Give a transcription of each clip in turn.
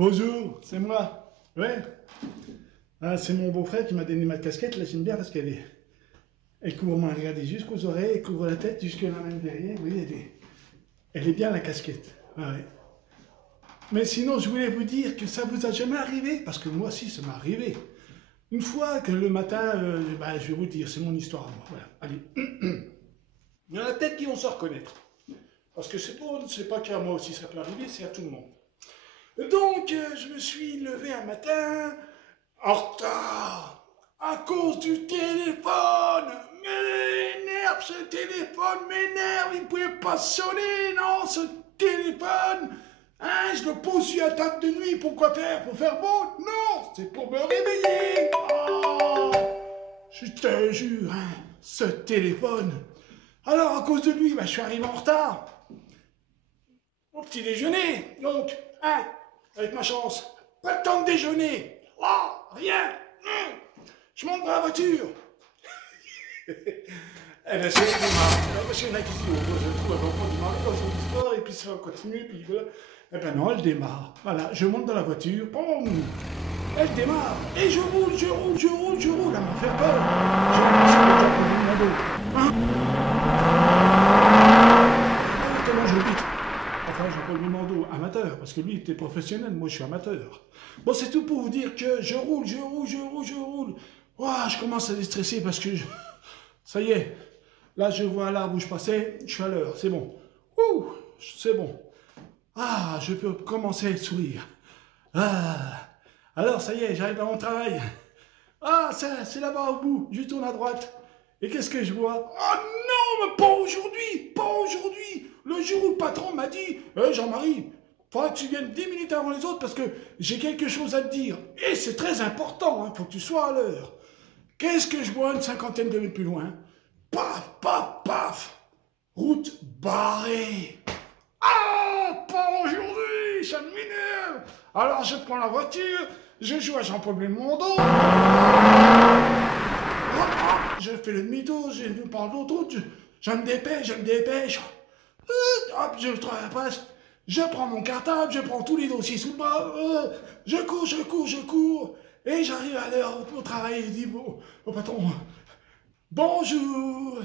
Bonjour, c'est moi. Ouais. Ah, c'est mon beau-frère qui m'a donné ma casquette. Là, j'aime bien parce elle couvre moi, regardez, jusqu'aux oreilles, elle couvre la tête, jusque là même derrière. Oui, elle est bien la casquette. Ah, ouais. Mais sinon, je voulais vous dire que ça vous a jamais arrivé, parce que moi aussi, ça m'est arrivé. Une fois que le matin, je vais vous dire, c'est mon histoire à moi. Voilà, allez. Il y en a peut-être qui vont se reconnaître. Parce que c'est pas qu'à moi aussi, ça peut arriver, c'est à tout le monde. Donc, je me suis levé un matin en retard à cause du téléphone. M'énerve, ce téléphone m'énerve, il ne pouvait pas sonner, non, ce téléphone. Hein, je le pose sur la table de nuit, pourquoi faire? Pour faire beau? Non, c'est pour me réveiller. Oh, je te jure, hein, ce téléphone. Alors, à cause de lui, je suis arrivé en retard. Au petit déjeuner, donc, hein, avec ma chance, pas de temps de déjeuner. Oh, rien. Je monte dans la voiture. Eh bien, c'est démarre. Parce qu'il y en a qui disent, je trouve, elle va démarrer dans son histoire, et puis ça va continuer, puis voilà. Eh bien non, elle démarre. Voilà, je monte dans la voiture, boum, elle démarre, et je roule. Elle m'a fait peur. J'ai l'impression de faire comme mon dos. Hein? Comment je vite? Enfin, Jean-Paul Belmondo, amateur, parce que lui était professionnel, moi je suis amateur. Bon, c'est tout pour vous dire que je roule. Ouah, je commence à déstresser parce que ça y est, là je vois l'arbre où je passais, je suis à l'heure, c'est bon. Ouh, c'est bon. Ah, je peux commencer à sourire. Ah, alors ça y est, j'arrive à mon travail. Ah, c'est là-bas au bout, je tourne à droite. Et qu'est-ce que je vois? Oh non, mais pas aujourd'hui. Le jour où le patron m'a dit, Jean-Marie, faudra que tu viennes 10 minutes avant les autres parce que j'ai quelque chose à te dire. Et c'est très important, hein, faut que tu sois à l'heure. Qu'est-ce que je vois une cinquantaine de mètres plus loin? Paf. Route barrée. Ah, pas aujourd'hui, ça m'énerve. Alors je prends la voiture, je joue à Jean-Paul Belmondo. Je fais le demi-tour, je prends l'autoroute, je me dépêche. Hop, je traverse, je prends mon cartable, je prends tous les dossiers sous le bras, je cours, et j'arrive à l'heure pour travailler. Je dis au patron, bonjour.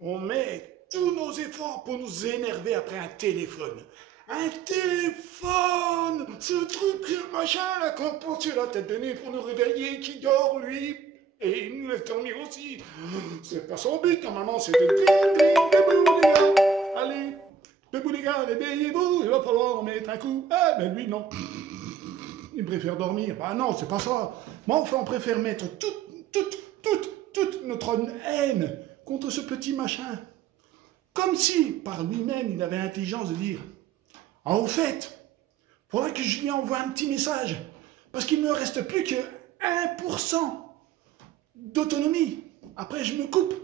On met tous nos efforts pour nous énerver après un téléphone. Un téléphone! Ce truc, machin, là, qu'on porte sur la tête de nez pour nous réveiller, qui dort, lui, et il nous laisse dormir aussi. C'est pas son but, normalement, c'est de debout, les gars. Allez, debout, les gars, réveillez-vous, il va falloir en mettre un coup. Ah, ben lui, non. Il préfère dormir. Bah non, c'est pas ça. Mais enfin, on préfère mettre toute notre haine contre ce petit machin. Comme si, par lui-même, il avait l'intelligence de dire « Ah, au fait, faudrait que je lui envoie un petit message, parce qu'il ne me reste plus que 1% d'autonomie. Après, je me coupe.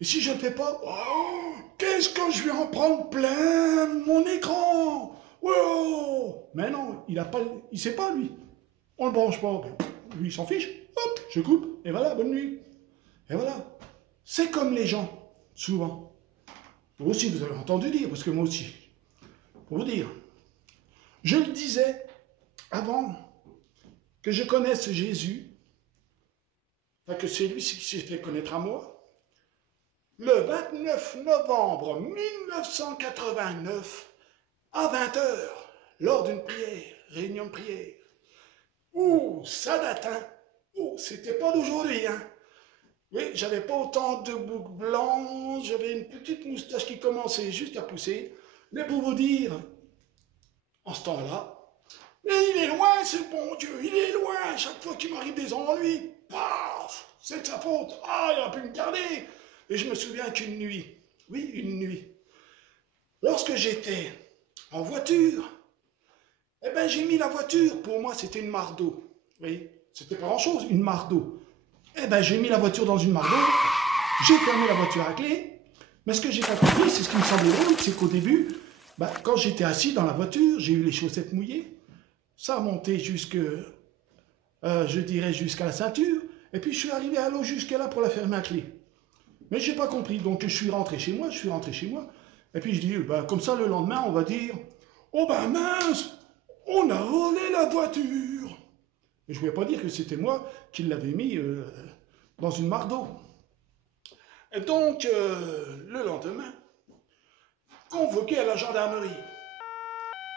Et si je ne le fais pas, oh, qu'est-ce que je vais en prendre plein mon écran? Wow. Mais non, il sait pas, lui. On le branche pas. Lui, il s'en fiche. Hop, je coupe, et voilà, bonne nuit. Et voilà. C'est comme les gens, souvent. Vous aussi, vous avez entendu dire, parce que moi aussi. Pour vous dire, je le disais avant que je connaisse Jésus, enfin que c'est lui qui s'est fait connaître à moi, le 29 novembre 1989, à 20 h, lors d'une prière, réunion de prière. Ouh, ça date, hein. Oh, c'était pas d'aujourd'hui, hein. Oui, j'avais pas autant de boucles blanches, j'avais une petite moustache qui commençait juste à pousser. Mais pour vous dire, en ce temps-là, mais il est loin, ce bon Dieu, il est loin. Chaque fois qu'il m'arrive des ennuis, paf, c'est de sa faute. Ah, il a pu me garder. Et je me souviens qu'une nuit, oui, une nuit, lorsque j'étais en voiture, eh ben j'ai mis la voiture, pour moi c'était une mare d'eau. Oui, c'était pas grand-chose, une mare d'eau. Eh ben, j'ai mis la voiture dans une mare d'eau, j'ai fermé la voiture à clé, mais ce que j'ai pas compris, c'est ce qui me semblait drôle, c'est qu'au début, quand j'étais assis dans la voiture, j'ai eu les chaussettes mouillées, ça a monté je dirais jusqu'à la ceinture, et puis je suis arrivé à l'eau jusqu'à là pour la fermer à clé. Mais j'ai pas compris, donc je suis rentré chez moi, et puis je dis, comme ça le lendemain, on va dire, Oh ben mince, on a volé la voiture. Et je ne voulais pas dire que c'était moi qui l'avais mis dans une mare d'eau. Et donc, le lendemain, convoqué à la gendarmerie,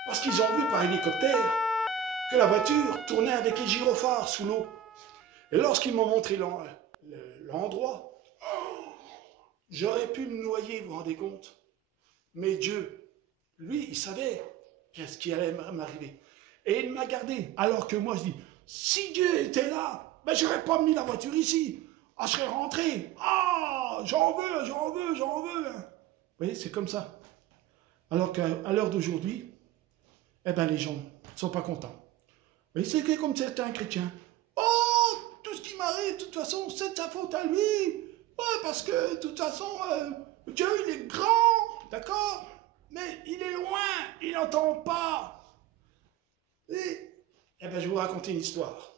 parce qu'ils ont vu par hélicoptère que la voiture tournait avec les gyrophares sous l'eau. Et lorsqu'ils m'ont montré l'endroit, j'aurais pu me noyer, vous vous rendez compte? Mais Dieu, lui, il savait qu'est-ce qui allait m'arriver. Et il m'a gardé. Alors que moi, je dis, si Dieu était là, ben, je n'aurais pas mis la voiture ici. Ah, je serais rentré. Ah, j'en veux, j'en veux, j'en veux. Vous voyez, c'est comme ça. Alors qu'à l'heure d'aujourd'hui, eh ben, les gens ne sont pas contents. Mais c'est que comme certains chrétiens, oh, tout ce qui m'arrive, de toute façon, c'est de sa faute à lui. Ouais, parce que, de toute façon, Dieu, il est grand, d'accord? Mais il est loin, il n'entend pas. Et, eh ben, je vais vous raconter une histoire.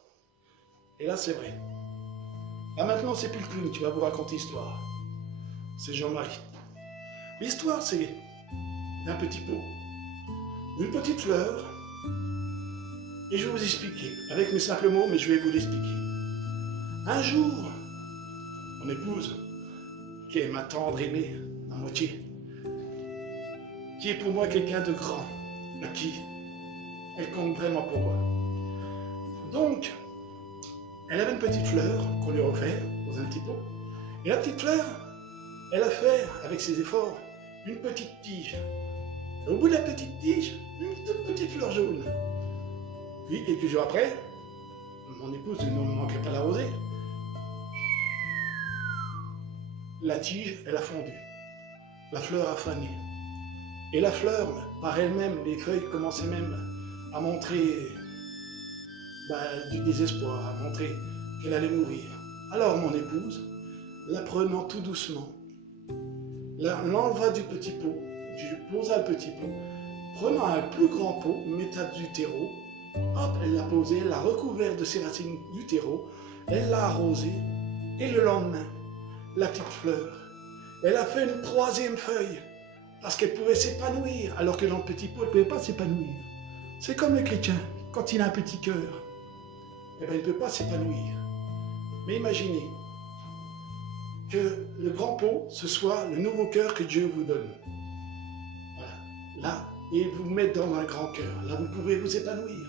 Et là, c'est vrai. Là, maintenant, c'est plus le clown qui va vous raconter l'histoire. C'est Jean-Marie. L'histoire, c'est d'un petit pot, d'une petite fleur. Et je vais vous expliquer, avec mes simples mots, mais je vais vous l'expliquer. Un jour, mon épouse, qui est ma tendre aimée, à moitié, qui est pour moi quelqu'un de grand, à qui elle compte vraiment pour moi. Donc, elle avait une petite fleur qu'on lui a offert dans un petit pot. Et la petite fleur, elle a fait, avec ses efforts, une petite tige. Et au bout de la petite tige, une toute petite fleur jaune. Puis, quelques jours après, mon épouse ne manquait pas l'arroser. La tige, elle a fondu. La fleur a fané. Et la fleur, par elle-même, les feuilles commençaient même à montrer du désespoir, à montrer qu'elle allait mourir. Alors mon épouse, la prenant tout doucement, l'enleva du petit pot, posa le petit pot, prenant un plus grand pot, metta du terreau, hop, elle l'a posé, elle l'a recouvert de ses racines du terreau, elle l'a arrosé, et le lendemain, la petite fleur, elle a fait une troisième feuille, parce qu'elle pouvait s'épanouir, alors que dans le petit pot, elle ne pouvait pas s'épanouir. C'est comme le chrétien, quand il a un petit cœur, eh bien, il ne peut pas s'épanouir. Mais imaginez que le grand pot, ce soit le nouveau cœur que Dieu vous donne. Voilà. Là, il vous met dans un grand cœur. Là, vous pouvez vous épanouir.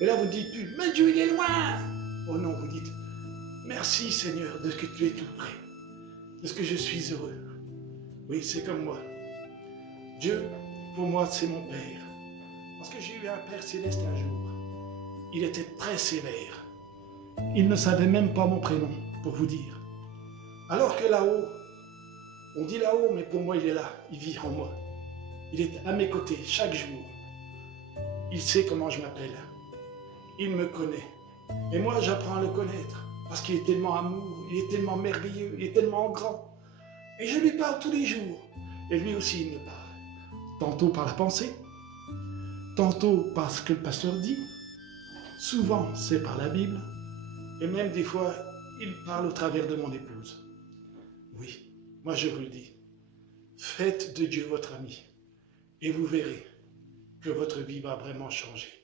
Et là, vous ne dites plus, mais Dieu, il est loin. Oh non, vous dites, merci Seigneur de ce que tu es tout près, de ce que je suis heureux. Oui, c'est comme moi. Dieu, pour moi, c'est mon Père. Parce que j'ai eu un Père céleste un jour. Il était très sévère. Il ne savait même pas mon prénom, pour vous dire. Alors que là-haut, on dit là-haut, mais pour moi, il est là. Il vit en moi. Il est à mes côtés chaque jour. Il sait comment je m'appelle. Il me connaît. Et moi, j'apprends à le connaître. Parce qu'il est tellement amour, il est tellement merveilleux, il est tellement grand. Et je lui parle tous les jours. Et lui aussi, il me parle. Tantôt par la pensée, tantôt par ce que le pasteur dit. Souvent, c'est par la Bible. Et même des fois, il parle au travers de mon épouse. Oui, moi je vous le dis. Faites de Dieu votre ami. Et vous verrez que votre vie va vraiment changer.